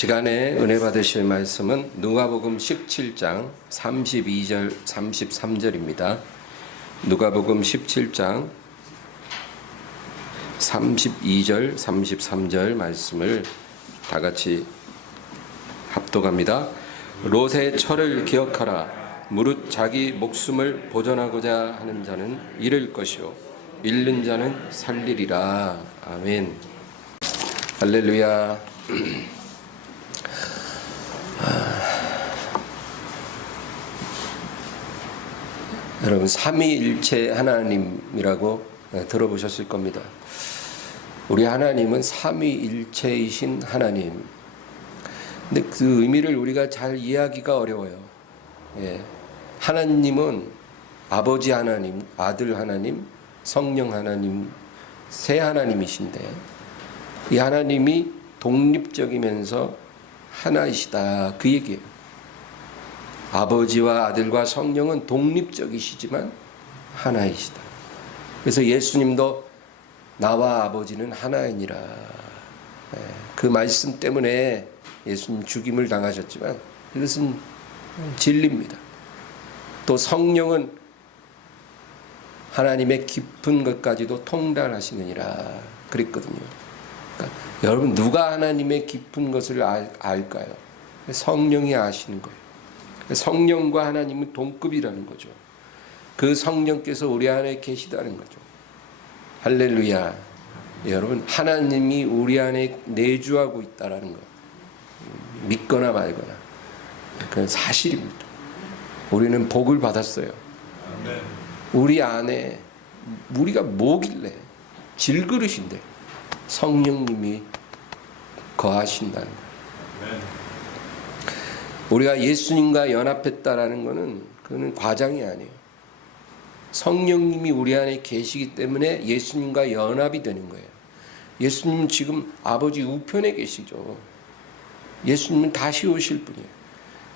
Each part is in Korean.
시간에 은혜 받으실 말씀은 누가복음 17장 32절 33절입니다. 누가복음 17장 32절 33절 말씀을 다 같이 합독합니다. 롯의 철을 기억하라. 무릇 자기 목숨을 보존하고자 하는 자는 잃을 것이요 잃는 자는 살리리라. 아멘. 할렐루야. 여러분 삼위일체 하나님이라고 들어보셨을 겁니다. 우리 하나님은 삼위일체이신 하나님. 근데 그 의미를 우리가 잘 이해하기가 어려워요. 하나님은 아버지 하나님, 아들 하나님, 성령 하나님, 세 하나님이신데 이 하나님이 독립적이면서 하나이시다, 그 얘기예요. 아버지와 아들과 성령은 독립적이시지만 하나이시다. 그래서 예수님도 나와 아버지는 하나이니라. 그 말씀 때문에 예수님 죽임을 당하셨지만 이것은 진리입니다. 또 성령은 하나님의 깊은 것까지도 통달하시느니라 그랬거든요. 그러니까 여러분, 누가 하나님의 깊은 것을 알까요? 성령이 아시는 거예요. 성령과 하나님은 동급이라는 거죠. 그 성령께서 우리 안에 계시다는 거죠. 할렐루야. 여러분, 하나님이 우리 안에 내주하고 있다는 거 믿거나 말거나 그건 사실입니다. 우리는 복을 받았어요. 우리 안에 우리가 뭐길래 질그릇인데 성령님이 거하신다는 거예요. 우리가 예수님과 연합했다라는 것은 그거는 과장이 아니에요. 성령님이 우리 안에 계시기 때문에 예수님과 연합이 되는 거예요. 예수님은 지금 아버지 우편에 계시죠. 예수님은 다시 오실 분이에요.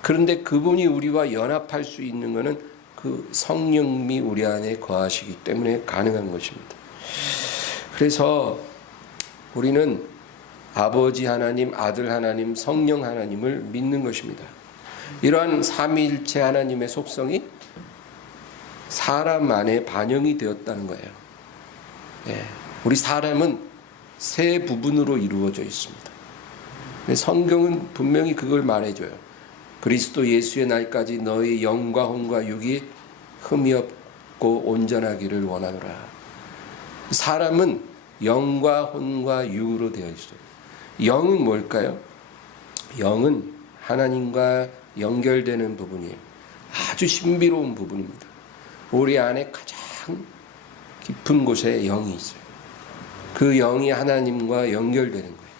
그런데 그분이 우리와 연합할 수 있는 것은 그 성령님이 우리 안에 거하시기 때문에 가능한 것입니다. 그래서 우리는 아버지 하나님, 아들 하나님, 성령 하나님을 믿는 것입니다. 이러한 삼위일체 하나님의 속성이 사람 안에 반영이 되었다는 거예요. 우리 사람은 세 부분으로 이루어져 있습니다. 성경은 분명히 그걸 말해줘요. 그리스도 예수의 날까지 너희 영과 혼과 육이 흠이 없고 온전하기를 원하노라. 사람은 영과 혼과 육으로 되어 있어요. 영은 뭘까요? 영은 하나님과 연결되는 부분이에요. 아주 신비로운 부분입니다. 우리 안에 가장 깊은 곳에 영이 있어요. 그 영이 하나님과 연결되는 거예요.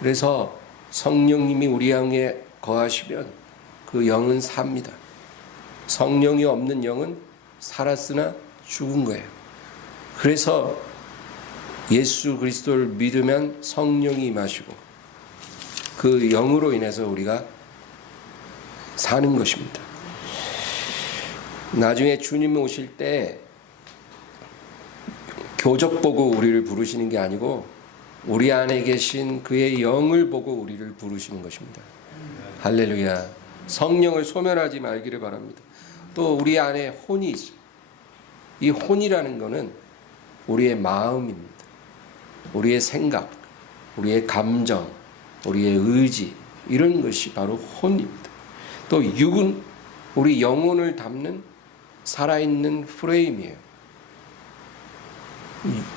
그래서 성령님이 우리 영에 거하시면 그 영은 삽니다. 성령이 없는 영은 살았으나 죽은 거예요. 그래서 예수 그리스도를 믿으면 성령이 임하시고 그 영으로 인해서 우리가 사는 것입니다. 나중에 주님 오실 때 교적 보고 우리를 부르시는 게 아니고 우리 안에 계신 그의 영을 보고 우리를 부르시는 것입니다. 할렐루야. 성령을 소멸하지 말기를 바랍니다. 또 우리 안에 혼이 있어요. 이 혼이라는 것은 우리의 마음입니다. 우리의 생각, 우리의 감정, 우리의 의지, 이런 것이 바로 혼입니다. 또 육은 우리 영혼을 담는 살아있는 프레임이에요.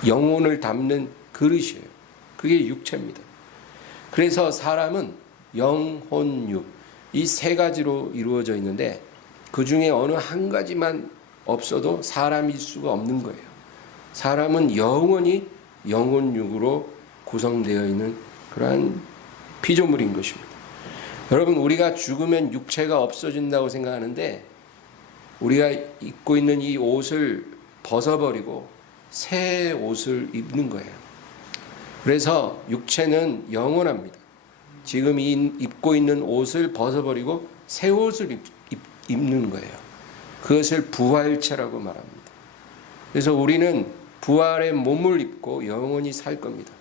영혼을 담는 그릇이에요. 그게 육체입니다. 그래서 사람은 영, 혼, 육, 이 세 가지로 이루어져 있는데 그 중에 어느 한 가지만 없어도 사람일 수가 없는 거예요. 사람은 영원히 영혼 육으로 구성되어 있는 그러한 피조물인 것입니다. 여러분, 우리가 죽으면 육체가 없어진다고 생각하는데 우리가 입고 있는 이 옷을 벗어버리고 새 옷을 입는 거예요. 그래서 육체는 영원합니다. 지금 입고 있는 옷을 벗어버리고 새 옷을 입는 거예요. 그것을 부활체라고 말합니다. 그래서 우리는 부활의 몸을 입고 영원히 살 겁니다.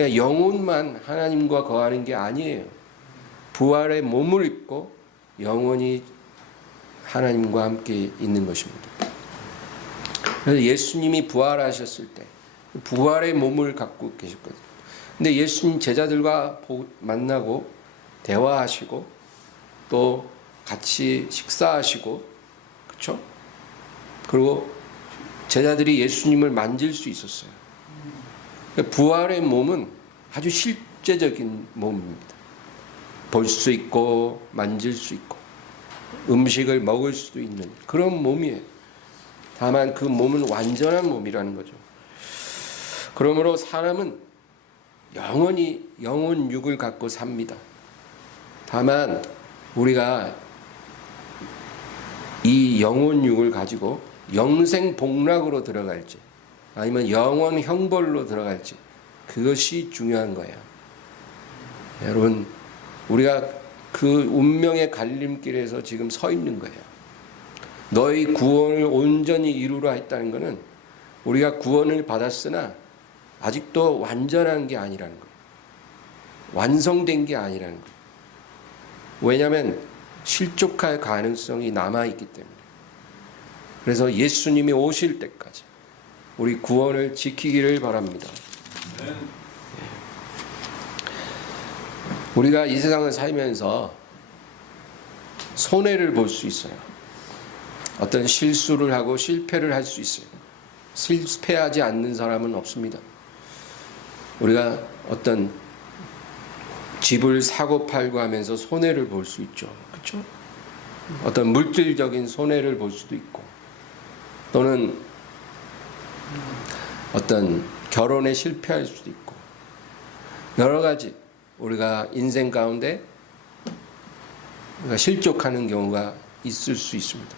그냥 영혼만 하나님과 거하는 게 아니에요. 부활의 몸을 입고 영원히 하나님과 함께 있는 것입니다. 그래서 예수님이 부활하셨을 때 부활의 몸을 갖고 계셨거든요. 근데 예수님 제자들과 만나고 대화하시고 또 같이 식사하시고, 그렇죠? 그리고 제자들이 예수님을 만질 수 있었어요. 부활의 몸은 아주 실제적인 몸입니다. 볼 수 있고 만질 수 있고 음식을 먹을 수도 있는 그런 몸이에요. 다만 그 몸은 완전한 몸이라는 거죠. 그러므로 사람은 영원히 영혼육을 갖고 삽니다. 다만 우리가 이 영혼육을 가지고 영생복락으로 들어갈지 아니면 영원 형벌로 들어갈지 그것이 중요한 거예요. 여러분, 우리가 그 운명의 갈림길에서 지금 서 있는 거예요. 너희 구원을 온전히 이루라 했다는 것은 우리가 구원을 받았으나 아직도 완전한 게 아니라는 거예요. 완성된 게 아니라는 거예요. 왜냐하면 실족할 가능성이 남아있기 때문에. 그래서 예수님이 오실 때까지 우리 구원을 지키기를 바랍니다. 우리가 이 세상을 살면서 손해를 볼 수 있어요. 어떤 실수를 하고 실패를 할 수 있어요. 실패하지 않는 사람은 없습니다. 우리가 어떤 집을 사고 팔고 하면서 손해를 볼 수 있죠. 그렇죠? 어떤 물질적인 손해를 볼 수도 있고, 또는 어떤 결혼에 실패할 수도 있고, 여러 가지 우리가 인생 가운데 우리가 실족하는 경우가 있을 수 있습니다.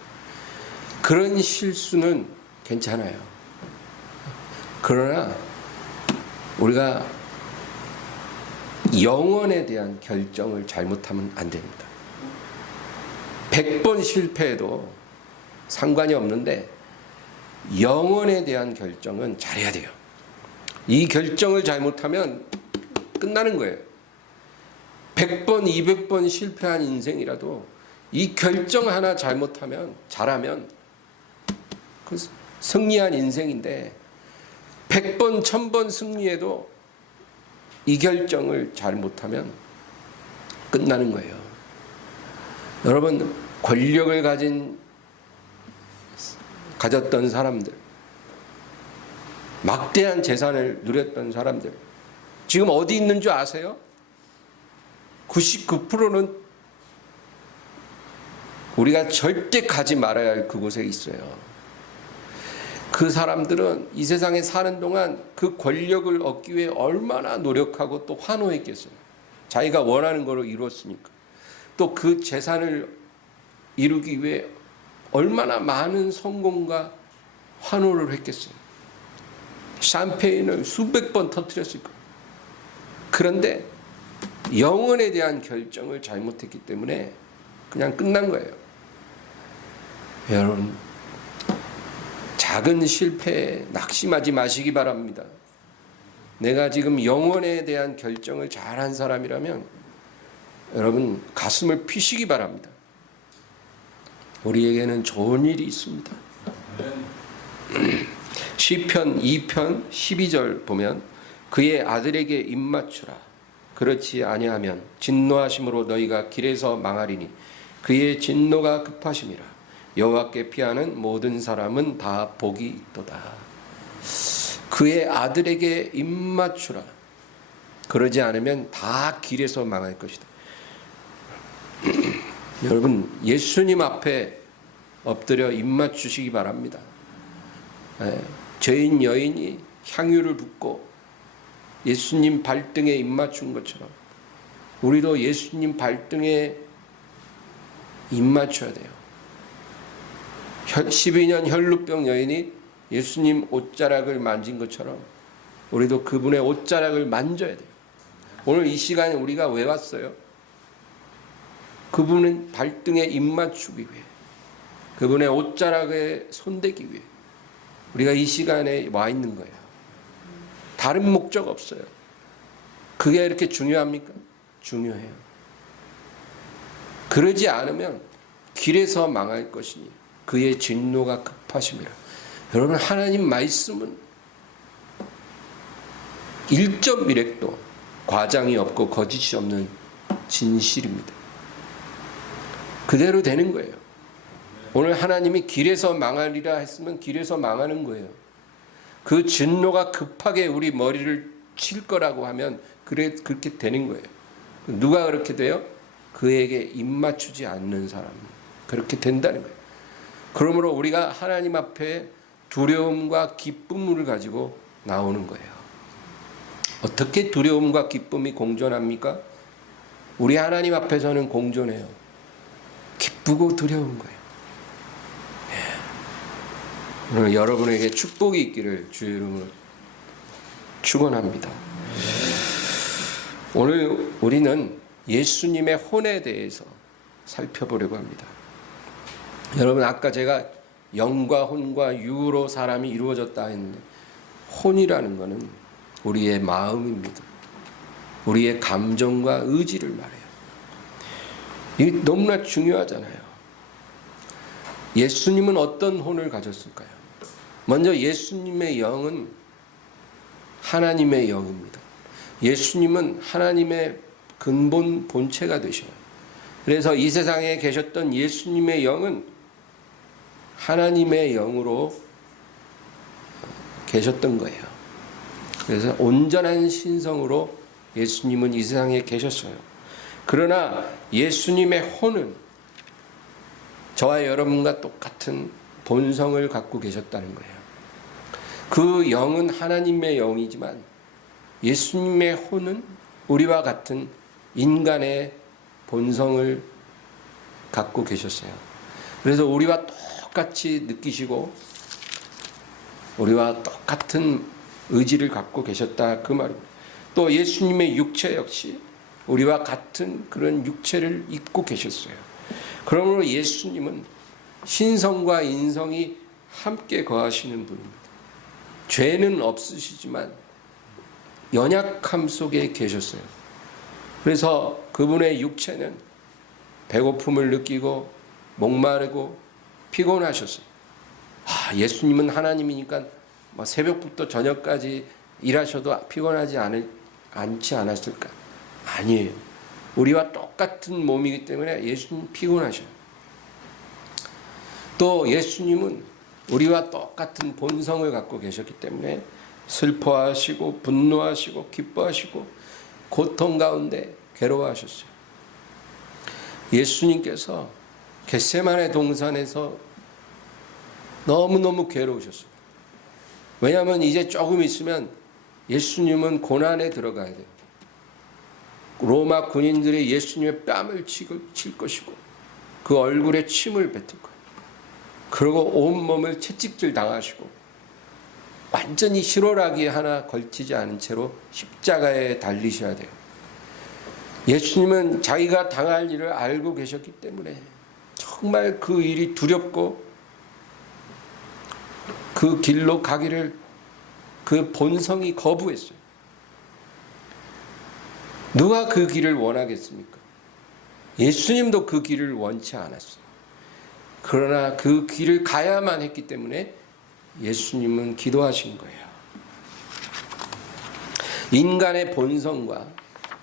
그런 실수는 괜찮아요. 그러나 우리가 영원에 대한 결정을 잘못하면 안 됩니다. 100번 실패해도 상관이 없는데 영원에 대한 결정은 잘해야 돼요. 이 결정을 잘못하면 끝나는 거예요. 100번, 200번 실패한 인생이라도 이 결정 하나 잘하면 그 승리한 인생인데, 100번, 1000번 승리해도 이 결정을 잘못하면 끝나는 거예요. 여러분, 권력을 가졌던 사람들, 막대한 재산을 누렸던 사람들, 지금 어디 있는 줄 아세요? 99%는 우리가 절대 가지 말아야 할 그곳에 있어요. 그 사람들은 이 세상에 사는 동안 그 권력을 얻기 위해 얼마나 노력하고 또 환호했겠어요. 자기가 원하는 거로 이루었으니까. 또 그 재산을 이루기 위해 얼마나 많은 성공과 환호를 했겠어요. 샴페인을 수백 번 터뜨렸을 거예요. 그런데 영혼에 대한 결정을 잘못했기 때문에 그냥 끝난 거예요. 여러분, 작은 실패에 낙심하지 마시기 바랍니다. 내가 지금 영혼에 대한 결정을 잘한 사람이라면 여러분 가슴을 피시기 바랍니다. 우리에게는 좋은 일이 있습니다. 시편 2편 12절 보면 그의 아들에게 입맞추라. 그렇지 아니하면 진노하심으로 너희가 길에서 망하리니 그의 진노가 급하심이라. 여호와께 피하는 모든 사람은 다 복이 있도다. 그의 아들에게 입맞추라. 그러지 않으면 다 길에서 망할 것이다. 여러분, 예수님 앞에 엎드려 입맞추시기 바랍니다. 죄인 여인이 향유를 붓고 예수님 발등에 입맞춘 것처럼 우리도 예수님 발등에 입맞춰야 돼요. 12년 혈루병 여인이 예수님 옷자락을 만진 것처럼 우리도 그분의 옷자락을 만져야 돼요. 오늘 이 시간에 우리가 왜 왔어요? 그분은 발등에 입맞추기 위해, 그분의 옷자락에 손대기 위해 우리가 이 시간에 와 있는 거예요. 다른 목적 없어요. 그게 이렇게 중요합니까? 중요해요. 그러지 않으면 길에서 망할 것이니 그의 진노가 급하심이라. 여러분, 하나님 말씀은 1.1획도 과장이 없고 거짓이 없는 진실입니다. 그대로 되는 거예요. 오늘 하나님이 길에서 망하리라 했으면 길에서 망하는 거예요. 그 진노가 급하게 우리 머리를 칠 거라고 하면 그렇게 되는 거예요. 누가 그렇게 돼요? 그에게 입맞추지 않는 사람. 그렇게 된다는 거예요. 그러므로 우리가 하나님 앞에 두려움과 기쁨을 가지고 나오는 거예요. 어떻게 두려움과 기쁨이 공존합니까? 우리 하나님 앞에서는 공존해요. 기쁘고 두려운 거예요. 오늘 여러분에게 축복이 있기를 주의 이름으로 축원합니다. 오늘 우리는 예수님의 혼에 대해서 살펴보려고 합니다. 여러분, 아까 제가 영과 혼과 육으로 사람이 이루어졌다 했는데, 혼이라는 것은 우리의 마음입니다. 우리의 감정과 의지를 말해요. 이게 너무나 중요하잖아요. 예수님은 어떤 혼을 가졌을까요? 먼저 예수님의 영은 하나님의 영입니다. 예수님은 하나님의 근본 본체가 되셔요. 그래서 이 세상에 계셨던 예수님의 영은 하나님의 영으로 계셨던 거예요. 그래서 온전한 신성으로 예수님은 이 세상에 계셨어요. 그러나 예수님의 혼은 저와 여러분과 똑같은 본성을 갖고 계셨다는 거예요. 그 영은 하나님의 영이지만 예수님의 혼은 우리와 같은 인간의 본성을 갖고 계셨어요. 그래서 우리와 똑같이 느끼시고 우리와 똑같은 의지를 갖고 계셨다, 그 말입니다. 또 예수님의 육체 역시 우리와 같은 그런 육체를 입고 계셨어요. 그러므로 예수님은 신성과 인성이 함께 거하시는 분입니다. 죄는 없으시지만 연약함 속에 계셨어요. 그래서 그분의 육체는 배고픔을 느끼고 목마르고 피곤하셨어요. 예수님은 하나님이니까 새벽부터 저녁까지 일하셔도 피곤하지 않지 않았을까? 아니에요. 우리와 똑같은 몸이기 때문에 예수님 피곤하셔요. 또 예수님은 우리와 똑같은 본성을 갖고 계셨기 때문에 슬퍼하시고 분노하시고 기뻐하시고 고통 가운데 괴로워하셨어요. 예수님께서 겟세마네 동산에서 너무너무 괴로우셨어요. 왜냐하면 이제 조금 있으면 예수님은 고난에 들어가야 돼요. 로마 군인들이 예수님의 뺨을 칠 것이고 그 얼굴에 침을 뱉을 거예요. 그리고 온몸을 채찍질 당하시고 완전히 희로라기 하나 걸치지 않은 채로 십자가에 달리셔야 돼요. 예수님은 자기가 당할 일을 알고 계셨기 때문에 정말 그 일이 두렵고 그 길로 가기를 그 본성이 거부했어요. 누가 그 길을 원하겠습니까? 예수님도 그 길을 원치 않았어요. 그러나 그 길을 가야만 했기 때문에 예수님은 기도하신 거예요. 인간의 본성과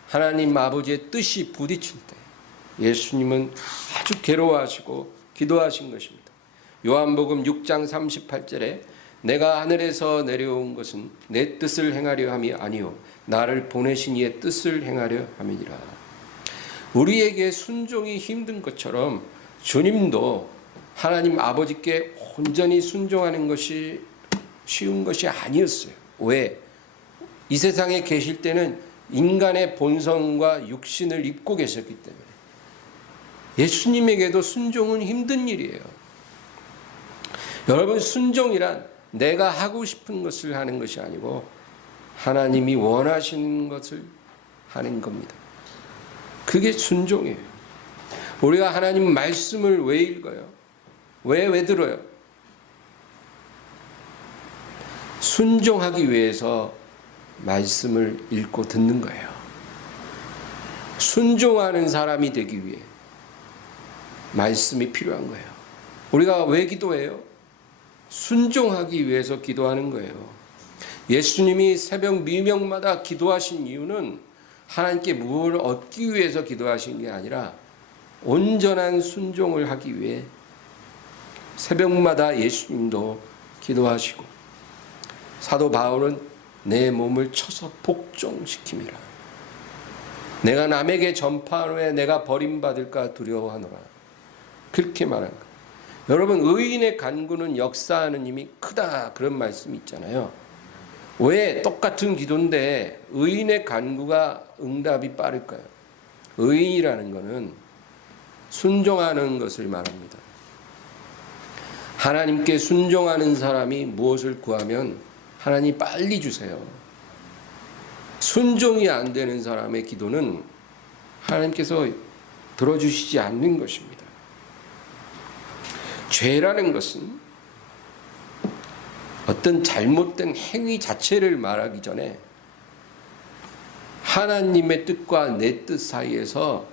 하나님 아버지의 뜻이 부딪힐 때 예수님은 아주 괴로워하시고 기도하신 것입니다. 요한복음 6장 38절에 내가 하늘에서 내려온 것은 내 뜻을 행하려 함이 아니요 나를 보내신 이의 뜻을 행하려 함이니라. 우리에게 순종이 힘든 것처럼 주님도 하나님 아버지께 온전히 순종하는 것이 쉬운 것이 아니었어요. 왜? 이 세상에 계실 때는 인간의 본성과 육신을 입고 계셨기 때문에 예수님에게도 순종은 힘든 일이에요. 여러분, 순종이란 내가 하고 싶은 것을 하는 것이 아니고 하나님이 원하시는 것을 하는 겁니다. 그게 순종이에요. 우리가 하나님 말씀을 왜 읽어요? 왜 들어요? 순종하기 위해서 말씀을 읽고 듣는 거예요. 순종하는 사람이 되기 위해 말씀이 필요한 거예요. 우리가 왜 기도해요? 순종하기 위해서 기도하는 거예요. 예수님이 새벽 미명마다 기도하신 이유는 하나님께 무엇을 얻기 위해서 기도하신 게 아니라 온전한 순종을 하기 위해 새벽마다 예수님도 기도하시고, 사도 바울은 내 몸을 쳐서 복종시킴이라. 내가 남에게 전파한 후에 내가 버림받을까 두려워하노라. 그렇게 말한 거예요. 여러분, 의인의 간구는 역사하는 힘이 크다, 그런 말씀이 있잖아요. 왜 똑같은 기도인데 의인의 간구가 응답이 빠를까요? 의인이라는 것은 순종하는 것을 말합니다. 하나님께 순종하는 사람이 무엇을 구하면 하나님 빨리 주세요. 순종이 안 되는 사람의 기도는 하나님께서 들어주시지 않는 것입니다. 죄라는 것은 어떤 잘못된 행위 자체를 말하기 전에 하나님의 뜻과 내 뜻 사이에서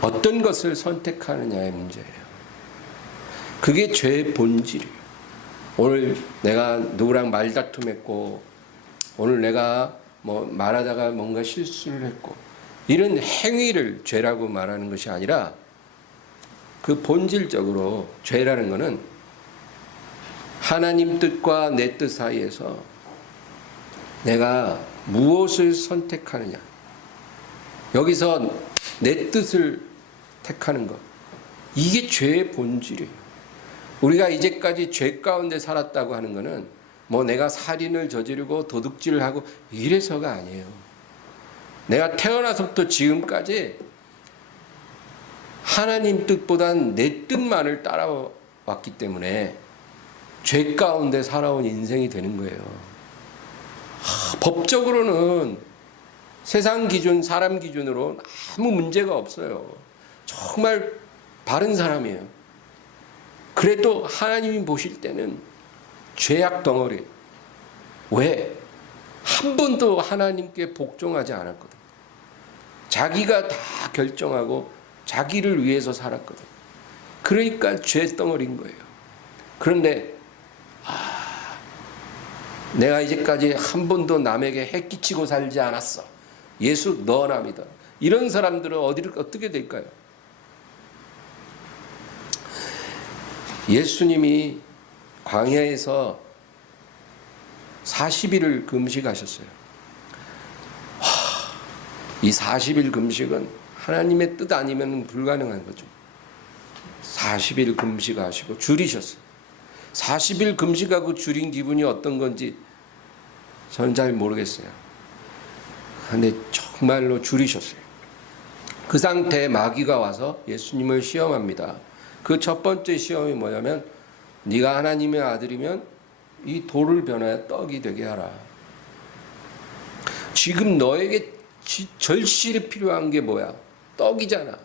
어떤 것을 선택하느냐의 문제예요. 그게 죄의 본질이에요. 오늘 내가 누구랑 말다툼했고, 오늘 내가 말하다가 뭔가 실수를 했고, 이런 행위를 죄라고 말하는 것이 아니라 그 본질적으로 죄라는 것은 하나님 뜻과 내 뜻 사이에서 내가 무엇을 선택하느냐, 여기서 내 뜻을 택하는 것, 이게 죄의 본질이에요. 우리가 이제까지 죄 가운데 살았다고 하는 것은 내가 살인을 저지르고 도둑질을 하고 이래서가 아니에요. 내가 태어나서부터 지금까지 하나님 뜻보단 내 뜻만을 따라왔기 때문에 죄 가운데 살아온 인생이 되는 거예요. 법적으로는 세상 기준, 사람 기준으로 아무 문제가 없어요. 정말 바른 사람이에요. 그래도 하나님이 보실 때는 죄악 덩어리. 왜? 한 번도 하나님께 복종하지 않았거든. 자기가 다 결정하고 자기를 위해서 살았거든. 그러니까 죄 덩어리인 거예요. 그런데 내가 이제까지 한 번도 남에게 해끼치고 살지 않았어. 예수 너나 믿어. 이런 사람들은 어떻게 될까요? 예수님이 광야에서 40일을 금식하셨어요. 이 40일 금식은 하나님의 뜻 아니면 불가능한 거죠. 40일 금식하시고 줄이셨어요. 40일 금식하고 줄인 기분이 어떤 건지 저는 잘 모르겠어요. 근데 정말로 줄이셨어요. 그 상태에 마귀가 와서 예수님을 시험합니다. 그 첫 번째 시험이 뭐냐면, 네가 하나님의 아들이면 이 돌을 변하여 떡이 되게 하라. 지금 너에게 절실히 필요한 게 뭐야? 떡이잖아.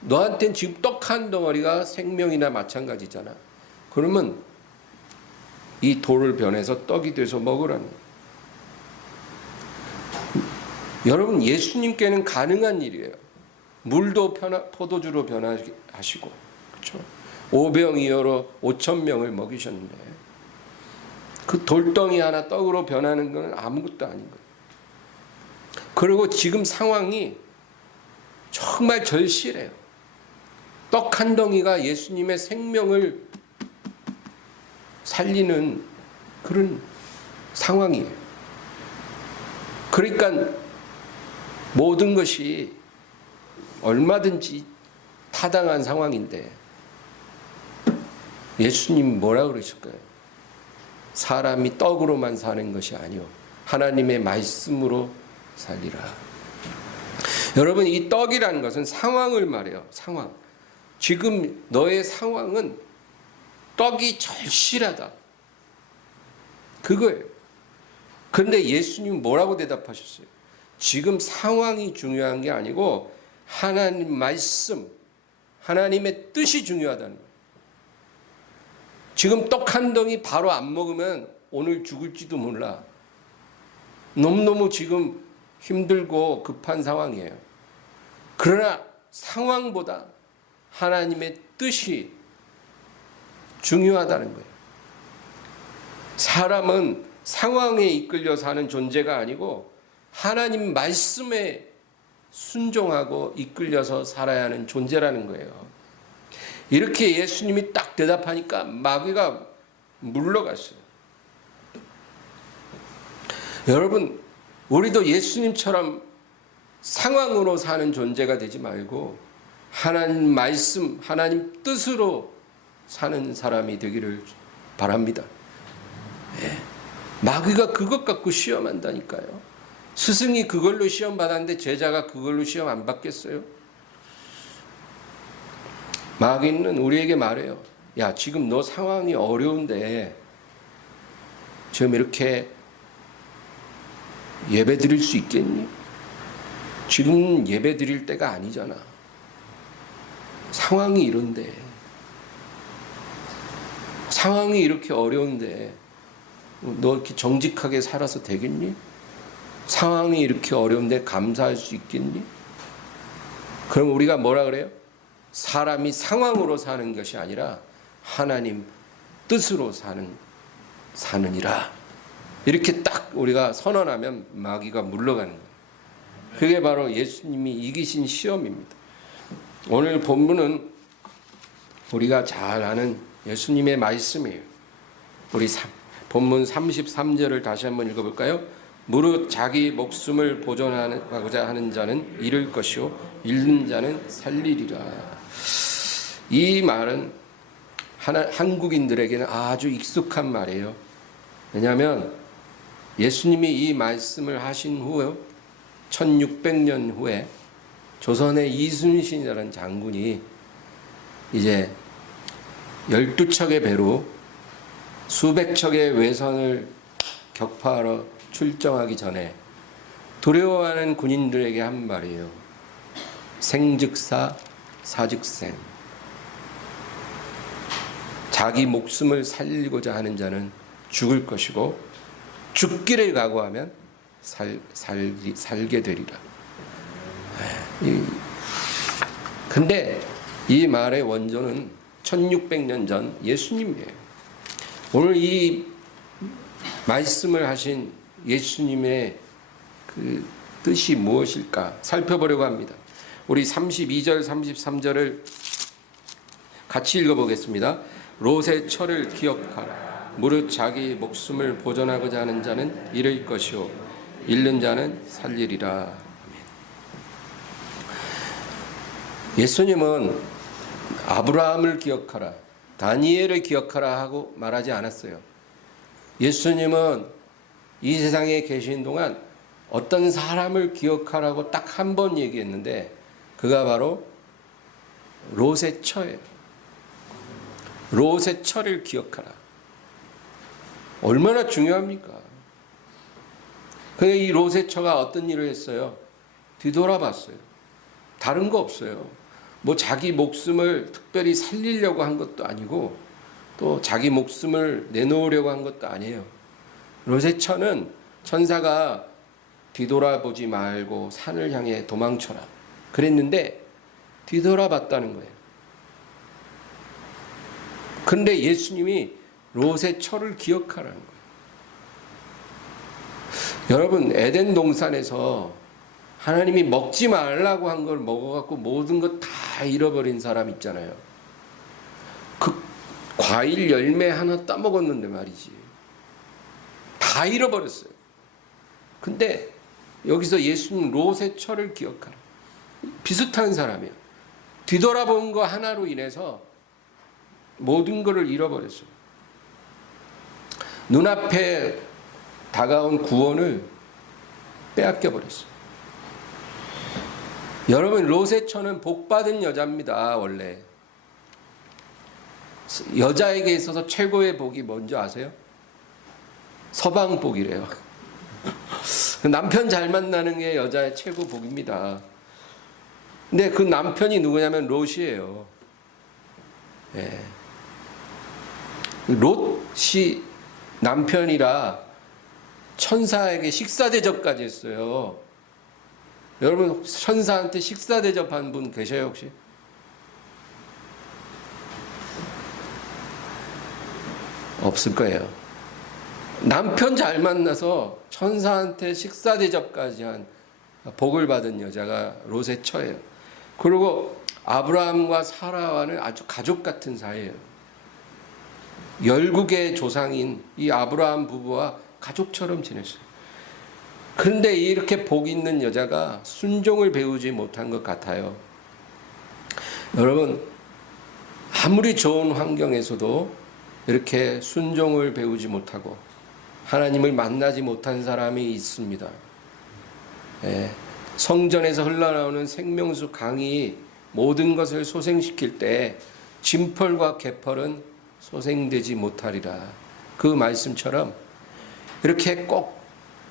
너한테는 지금 떡 한 덩어리가 생명이나 마찬가지잖아. 그러면 이 돌을 변해서 떡이 돼서 먹으라는 거예요. 여러분, 예수님께는 가능한 일이에요. 물도 포도주로 변화하시고, 그렇죠? 오병이어로 5,000명을 먹이셨는데 그 돌덩이 하나 떡으로 변하는 건 아무것도 아닌 거예요. 그리고 지금 상황이 정말 절실해요. 떡 한 덩이가 예수님의 생명을 살리는 그런 상황이에요. 그러니까 모든 것이 얼마든지 타당한 상황인데 예수님 뭐라 그러실까요? 사람이 떡으로만 사는 것이 아니요 하나님의 말씀으로 살리라. 여러분, 이 떡이라는 것은 상황을 말해요. 상황. 지금 너의 상황은 떡이 절실하다. 그거예요. 그런데 예수님은 뭐라고 대답하셨어요? 지금 상황이 중요한 게 아니고 하나님 말씀, 하나님의 뜻이 중요하다는 거예요. 지금 떡 한 덩이 바로 안 먹으면 오늘 죽을지도 몰라. 너무너무 지금 힘들고 급한 상황이에요. 그러나 상황보다 하나님의 뜻이 중요하다는 거예요. 사람은 상황에 이끌려 사는 존재가 아니고 하나님 말씀에 순종하고 이끌려서 살아야 하는 존재라는 거예요. 이렇게 예수님이 딱 대답하니까 마귀가 물러갔어요. 여러분, 우리도 예수님처럼 상황으로 사는 존재가 되지 말고 하나님 말씀, 하나님 뜻으로 사는 사람이 되기를 바랍니다. 마귀가 그것 갖고 시험한다니까요. 스승이 그걸로 시험 받았는데 제자가 그걸로 시험 안 받겠어요? 마귀는 우리에게 말해요. 야, 지금 너 상황이 어려운데 지금 이렇게 예배 드릴 수 있겠니? 지금 예배 드릴 때가 아니잖아. 상황이 이런데, 상황이 이렇게 어려운데 너 이렇게 정직하게 살아서 되겠니? 상황이 이렇게 어려운데 감사할 수 있겠니? 그럼 우리가 뭐라 그래요? 사람이 상황으로 사는 것이 아니라 하나님 뜻으로 사느니라. 이렇게 딱 우리가 선언하면 마귀가 물러가는 거예요. 그게 바로 예수님이 이기신 시험입니다. 오늘 본문은 우리가 잘 아는 예수님의 말씀이에요. 우리 본문 33절을 다시 한번 읽어볼까요? 무릇 자기 목숨을 보존하고자 하는 자는 잃을 것이요 잃는 자는 살리리라. 이 말은 한국인들에게는 아주 익숙한 말이에요. 왜냐하면 예수님이 이 말씀을 하신 후에 1600년 후에 조선의 이순신이라는 장군이 이제 12척의 배로 수백 척의 외선을 격파하러 출정하기 전에 두려워하는 군인들에게 한 말이에요. 생즉사 사즉생. 자기 목숨을 살리고자 하는 자는 죽을 것이고 죽기를 각오하면 살게 되리라. 근데 이 말의 원조는 1600년 전 예수님이에요. 오늘 이 말씀을 하신 예수님의 그 뜻이 무엇일까 살펴보려고 합니다. 우리 32절 33절을 같이 읽어보겠습니다. 롯의 철을 기억하라. 무릇 자기 목숨을 보존하고자 하는 자는 잃을 것이요 잃는 자는 살리리라. 예수님은 아브라함을 기억하라, 다니엘을 기억하라 하고 말하지 않았어요. 예수님은 이 세상에 계신 동안 어떤 사람을 기억하라고 딱 한 번 얘기했는데 그가 바로 롯의 처예요. 롯의 처를 기억하라. 얼마나 중요합니까? 근데 이 롯의 처가 어떤 일을 했어요? 뒤돌아봤어요. 다른 거 없어요. 뭐 자기 목숨을 특별히 살리려고 한 것도 아니고 또 자기 목숨을 내놓으려고 한 것도 아니에요. 롯의 처는 천사가 뒤돌아보지 말고 산을 향해 도망쳐라 그랬는데 뒤돌아봤다는 거예요. 그런데 예수님이 롯의 처를 기억하라는 거예요. 여러분, 에덴 동산에서 하나님이 먹지 말라고 한 걸 먹어갖고 모든 것 다 잃어버린 사람 있잖아요. 그 과일 열매 하나 따먹었는데 말이지. 다 잃어버렸어요. 근데 여기서 예수님 롯의 처를 기억하라. 비슷한 사람이에요. 뒤돌아본 거 하나로 인해서 모든 것을 잃어버렸어요. 눈앞에 다가온 구원을 빼앗겨 버렸어요. 여러분, 롯의 처는 복받은 여자입니다. 원래 여자에게 있어서 최고의 복이 뭔지 아세요? 서방복이래요. 남편 잘 만나는 게 여자의 최고 복입니다. 근데 그 남편이 누구냐면 롯이에요. 예. 롯이 남편이라 천사에게 식사 대접까지 했어요. 여러분 천사한테 식사 대접한 분 계셔요 혹시? 없을 거예요. 남편 잘 만나서 천사한테 식사 대접까지 한 복을 받은 여자가 롯의 처예요. 그리고 아브라함과 사라와는 아주 가족 같은 사이예요. 열국의 조상인 이 아브라함 부부와 가족처럼 지냈어요. 그런데 이렇게 복 있는 여자가 순종을 배우지 못한 것 같아요. 여러분, 아무리 좋은 환경에서도 이렇게 순종을 배우지 못하고 하나님을 만나지 못한 사람이 있습니다. 성전에서 흘러나오는 생명수 강이 모든 것을 소생시킬 때 진펄과 개펄은 소생되지 못하리라. 그 말씀처럼 이렇게 꼭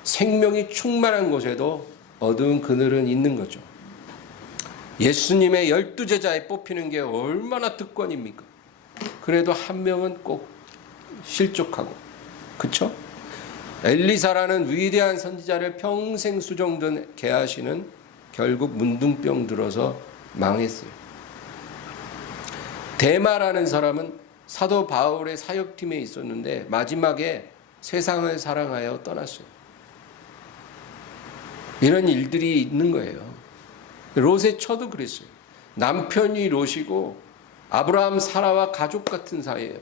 생명이 충만한 곳에도 어두운 그늘은 있는 거죠. 예수님의 12제자에 뽑히는 게 얼마나 특권입니까? 그래도 한 명은 꼭 실족하고, 그렇죠? 엘리사라는 위대한 선지자를 평생 수종든 게하시는 결국 문둥병 들어서 망했어요. 데마라는 사람은 사도 바울의 사역팀에 있었는데 마지막에 세상을 사랑하여 떠났어요. 이런 일들이 있는 거예요. 롯의 처도 그랬어요. 남편이 롯이고 아브라함 사라와 가족 같은 사이예요.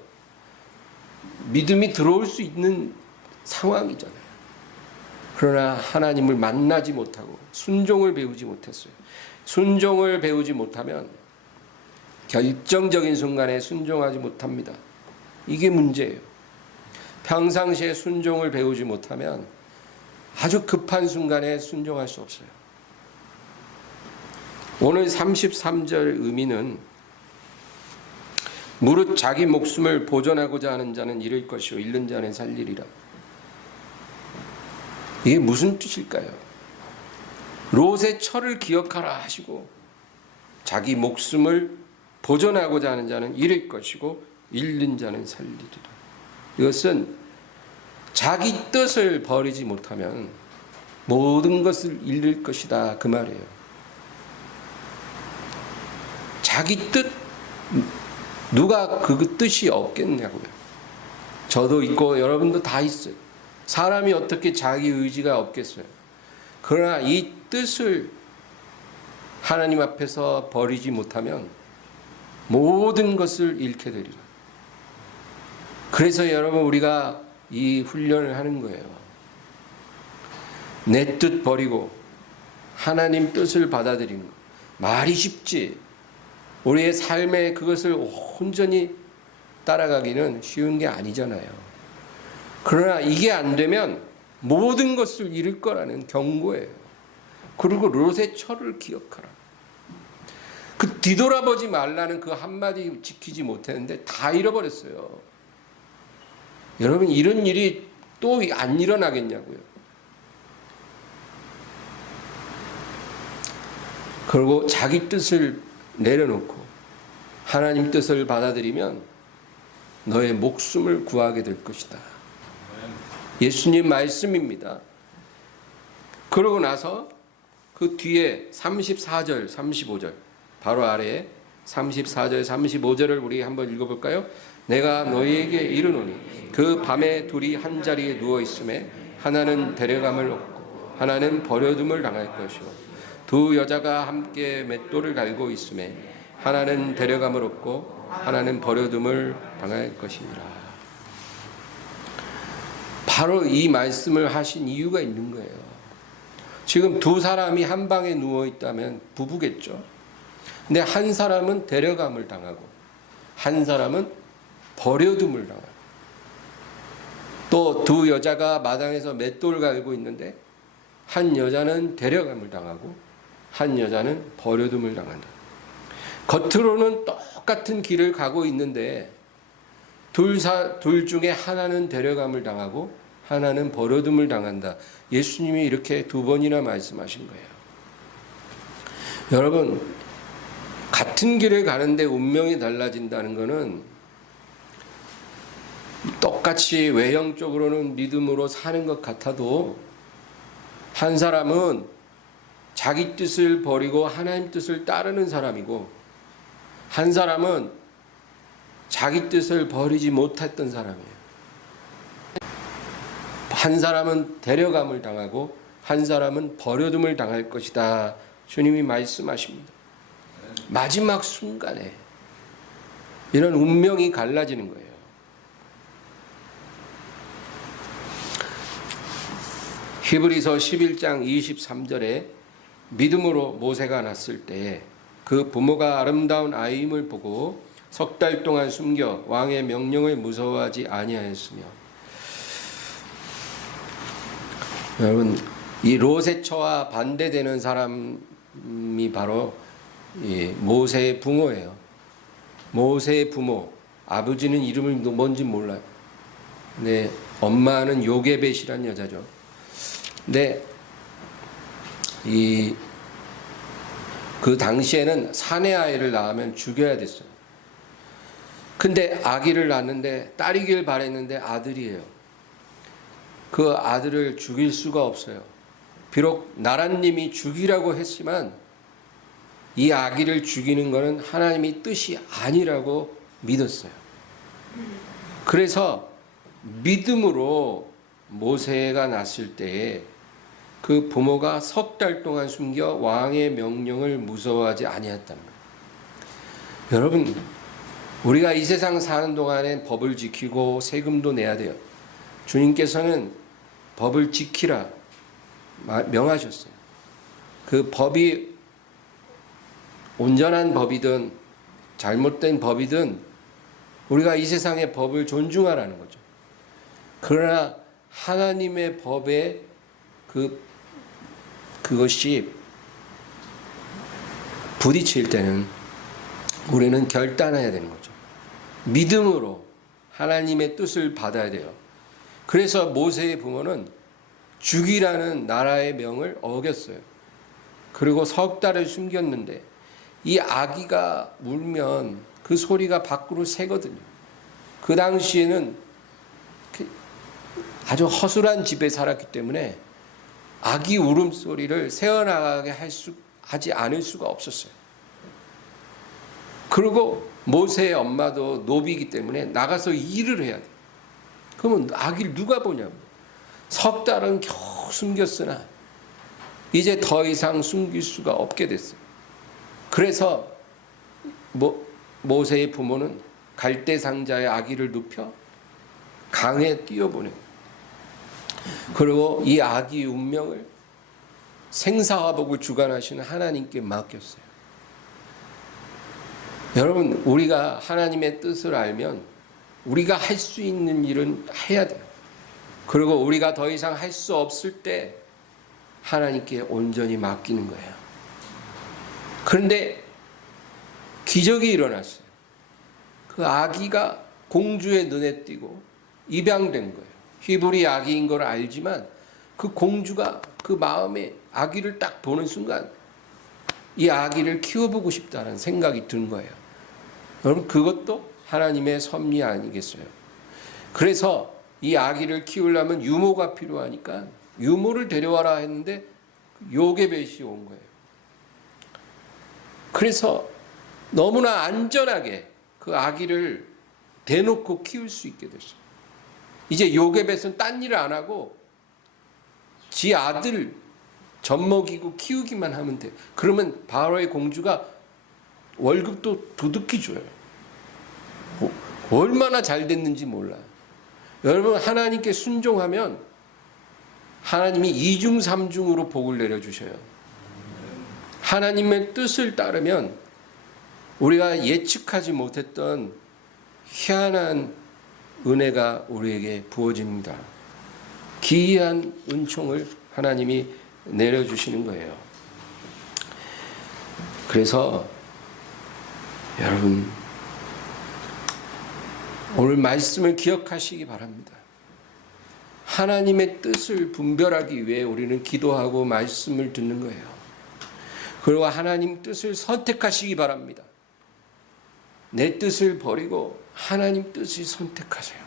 믿음이 들어올 수 있는 상황이잖아요. 그러나 하나님을 만나지 못하고 순종을 배우지 못했어요. 순종을 배우지 못하면 결정적인 순간에 순종하지 못합니다. 이게 문제예요. 평상시에 순종을 배우지 못하면 아주 급한 순간에 순종할 수 없어요. 오늘 33절 의미는 무릇 자기 목숨을 보존하고자 하는 자는 잃을 것이요 잃는 자는 살리리라. 이게 무슨 뜻일까요? 롯의 처를 기억하라 하시고 자기 목숨을 보존하고자 하는 자는 잃을 것이고 잃는 자는 살리리라. 이것은 자기 뜻을 버리지 못하면 모든 것을 잃을 것이다 그 말이에요. 자기 뜻, 누가 그 뜻이 없겠냐고요. 저도 있고 여러분도 다 있어요. 사람이 어떻게 자기 의지가 없겠어요. 그러나 이 뜻을 하나님 앞에서 버리지 못하면 모든 것을 잃게 되리라. 그래서 여러분 우리가 이 훈련을 하는 거예요. 내 뜻 버리고 하나님 뜻을 받아들이는 거. 말이 쉽지. 우리의 삶에 그것을 온전히 따라가기는 쉬운 게 아니잖아요. 그러나 이게 안 되면 모든 것을 잃을 거라는 경고예요. 그리고 롯의 처를 기억하라. 그 뒤돌아보지 말라는 그 한마디 지키지 못했는데 다 잃어버렸어요. 여러분 이런 일이 또 안 일어나겠냐고요. 그리고 자기 뜻을 내려놓고 하나님 뜻을 받아들이면 너의 목숨을 구하게 될 것이다. 예수님 말씀입니다. 그러고 나서 그 뒤에 34절, 35절 바로 아래에 34절, 35절을 우리 한번 읽어볼까요? 내가 너희에게 이르노니 그 밤에 둘이 한 자리에 누워 있음에 하나는 데려감을 얻고 하나는 버려둠을 당할 것이요 두 여자가 함께 맷돌을 갈고 있음에 하나는 데려감을 얻고 하나는 버려둠을 당할 것이니라. 바로 이 말씀을 하신 이유가 있는 거예요. 지금 두 사람이 한 방에 누워 있다면 부부겠죠. 근데 한 사람은 데려감을 당하고 한 사람은 버려둠을 당하고 또 두 여자가 마당에서 맷돌 갈고 있는데 한 여자는 데려감을 당하고 한 여자는 버려둠을 당한다. 겉으로는 똑같은 길을 가고 있는데 둘 중에 하나는 데려감을 당하고 하나는 버려둠을 당한다. 예수님이 이렇게 두 번이나 말씀하신 거예요. 여러분 같은 길을 가는데 운명이 달라진다는 것은 똑같이 외형적으로는 믿음으로 사는 것 같아도 한 사람은 자기 뜻을 버리고 하나님 뜻을 따르는 사람이고, 한 사람은 자기 뜻을 버리지 못했던 사람이에요. 한 사람은 데려감을 당하고 한 사람은 버려둠을 당할 것이다. 주님이 말씀하십니다. 마지막 순간에 이런 운명이 갈라지는 거예요. 히브리서 11장 23절에 믿음으로 모세가 낳았을 때 그 부모가 아름다운 아이임을 보고 석 달 동안 숨겨 왕의 명령을 무서워하지 아니하였으며. 여러분, 이 롯의 처와 반대되는 사람이 바로 모세의 부모예요. 모세의 부모, 아버지는 이름을 뭔지 몰라요. 근데 엄마는 요게벳이란 여자죠. 근데 그 당시에는 사내 아이를 낳으면 죽여야 됐어요. 근데 아기를 낳았는데 딸이길 바랬는데 아들이에요. 그 아들을 죽일 수가 없어요. 비록 나라님이 죽이라고 했지만 이 아기를 죽이는 것은 하나님의 뜻이 아니라고 믿었어요. 그래서 믿음으로 모세가 낳았을 때에 그 부모가 석 달 동안 숨겨 왕의 명령을 무서워하지 아니했다는 거예요. 여러분, 우리가 이 세상 사는 동안에 법을 지키고 세금도 내야 돼요. 주님께서는 법을 지키라 명하셨어요. 그 법이 온전한 법이든 잘못된 법이든 우리가 이 세상의 법을 존중하라는 거죠. 그러나 하나님의 법에 그것이 부딪힐 때는 우리는 결단해야 되는 거죠. 믿음으로 하나님의 뜻을 받아야 돼요. 그래서 모세의 부모는 죽이라는 나라의 명을 어겼어요. 그리고 석 달을 숨겼는데 이 아기가 울면 그 소리가 밖으로 새거든요. 그 당시에는 아주 허술한 집에 살았기 때문에 아기 울음소리를 새어나가게 하지 않을 수가 없었어요. 그리고 모세의 엄마도 노비이기 때문에 나가서 일을 해야 돼요. 그러면 아기를 누가 보냐고. 석 달은 겨우 숨겼으나 이제 더 이상 숨길 수가 없게 됐어요. 그래서 모세의 부모는 갈대 상자에 아기를 눕혀 강에 띄워보내요. 그리고 이 아기의 운명을 생사화복을 주관하시는 하나님께 맡겼어요. 여러분, 우리가 하나님의 뜻을 알면 우리가 할 수 있는 일은 해야 돼요. 그리고 우리가 더 이상 할 수 없을 때 하나님께 온전히 맡기는 거예요. 그런데 기적이 일어났어요. 그 아기가 공주의 눈에 띄고 입양된 거예요. 히브리 아기인 걸 알지만 그 공주가 그 마음에 아기를 딱 보는 순간 이 아기를 키워보고 싶다는 생각이 든 거예요. 여러분, 그것도 하나님의 섭리 아니겠어요? 그래서 이 아기를 키우려면 유모가 필요하니까 유모를 데려와라 했는데 요게벳이 온 거예요. 그래서 너무나 안전하게 그 아기를 대놓고 키울 수 있게 됐어요. 이제 요게벳은 딴 일을 안 하고 지 아들 젖먹이고 키우기만 하면 돼요. 그러면 바로의 공주가 월급도 두둑히 줘요. 얼마나 잘 됐는지 몰라요. 여러분, 하나님께 순종하면 하나님이 2중 3중으로 복을 내려주셔요. 하나님의 뜻을 따르면 우리가 예측하지 못했던 희한한 은혜가 우리에게 부어집니다. 기이한 은총을 하나님이 내려주시는 거예요. 그래서 여러분, 오늘 말씀을 기억하시기 바랍니다. 하나님의 뜻을 분별하기 위해 우리는 기도하고 말씀을 듣는 거예요. 그리고 하나님 뜻을 선택하시기 바랍니다. 내 뜻을 버리고 하나님 뜻을 선택하세요.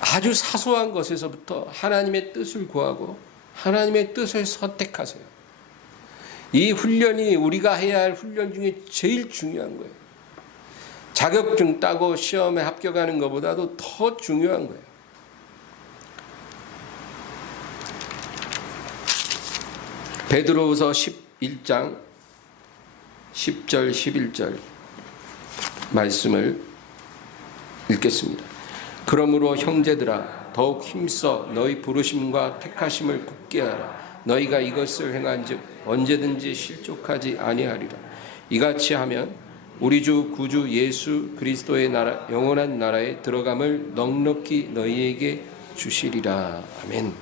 아주 사소한 것에서부터 하나님의 뜻을 구하고 하나님의 뜻을 선택하세요. 이 훈련이 우리가 해야 할 훈련 중에 제일 중요한 거예요. 자격증 따고 시험에 합격하는 것보다도 더 중요한 거예요. 베드로후서 11장 10절 11절 말씀을 읽겠습니다. 그러므로 형제들아 더욱 힘써 너희 부르심과 택하심을 굳게 하라. 너희가 이것을 행한즉 언제든지 실족하지 아니하리라. 이같이 하면 우리 주 구주 예수 그리스도의 나라 영원한 나라에 들어감을 넉넉히 너희에게 주시리라. 아멘.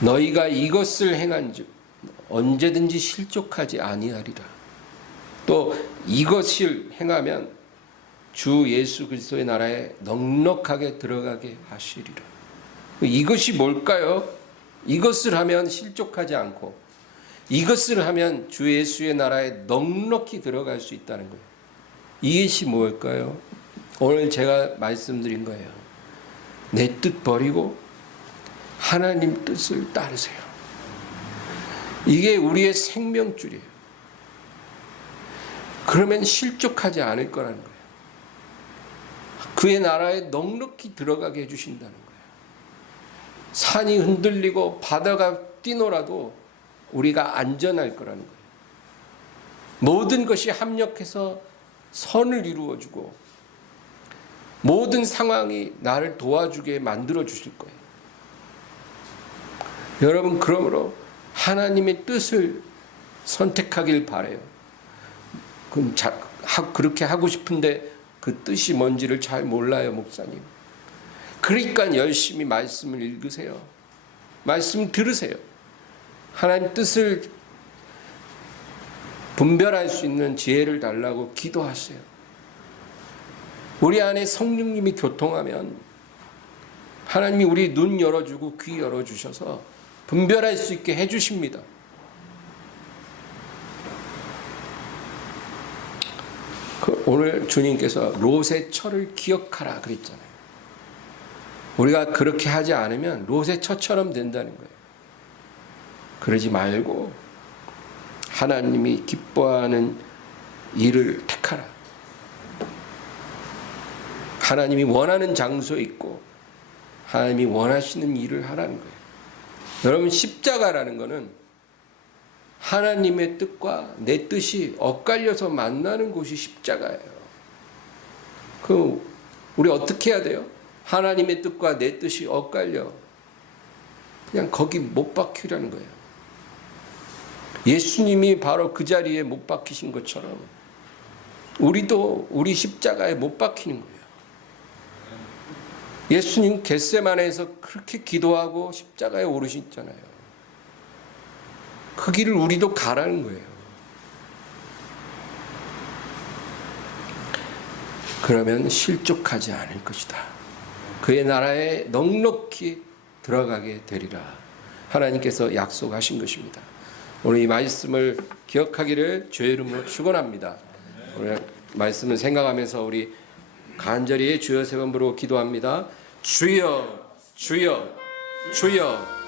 너희가 이것을 행한즉 언제든지 실족하지 아니하리라. 또 이것을 행하면 주 예수 그리스도의 나라에 넉넉하게 들어가게 하시리라. 이것이 뭘까요? 이것을 하면 실족하지 않고 이것을 하면 주 예수의 나라에 넉넉히 들어갈 수 있다는 거예요. 이것이 뭘까요? 오늘 제가 말씀드린 거예요. 내 뜻 버리고 하나님 뜻을 따르세요. 이게 우리의 생명줄이에요. 그러면 실족하지 않을 거라는 거예요. 그의 나라에 넉넉히 들어가게 해주신다는 거예요. 산이 흔들리고 바다가 뛰놀아도 우리가 안전할 거라는 거예요. 모든 것이 합력해서 선을 이루어주고 모든 상황이 나를 도와주게 만들어 주실 거예요. 여러분, 그러므로 하나님의 뜻을 선택하길 바라요. 그렇게 하고 싶은데 그 뜻이 뭔지를 잘 몰라요, 목사님. 그러니까 열심히 말씀을 읽으세요. 말씀 들으세요. 하나님 뜻을 분별할 수 있는 지혜를 달라고 기도하세요. 우리 안에 성령님이 교통하면 하나님이 우리 눈 열어주고 귀 열어주셔서 분별할 수 있게 해주십니다. 오늘 주님께서 롯의 처를 기억하라 그랬잖아요. 우리가 그렇게 하지 않으면 롯의 처처럼 된다는 거예요. 그러지 말고 하나님이 기뻐하는 일을 택하라. 하나님이 원하는 장소에 있고 하나님이 원하시는 일을 하라는 거예요. 여러분, 십자가라는 것은 하나님의 뜻과 내 뜻이 엇갈려서 만나는 곳이 십자가예요. 우리 어떻게 해야 돼요? 하나님의 뜻과 내 뜻이 엇갈려. 그냥 거기 못 박히라는 거예요. 예수님이 바로 그 자리에 못 박히신 것처럼 우리도 우리 십자가에 못 박히는 거예요. 예수님 겟세마네에서 그렇게 기도하고 십자가에 오르셨잖아요. 그 길을 우리도 가라는 거예요. 그러면 실족하지 않을 것이다. 그의 나라에 넉넉히 들어가게 되리라. 하나님께서 약속하신 것입니다. 오늘 이 말씀을 기억하기를 주의 이름으로 축원합니다. 오늘 말씀을 생각하면서 우리 간절히 주여 세 번 부르고 기도합니다. 주여, 주여, 주여.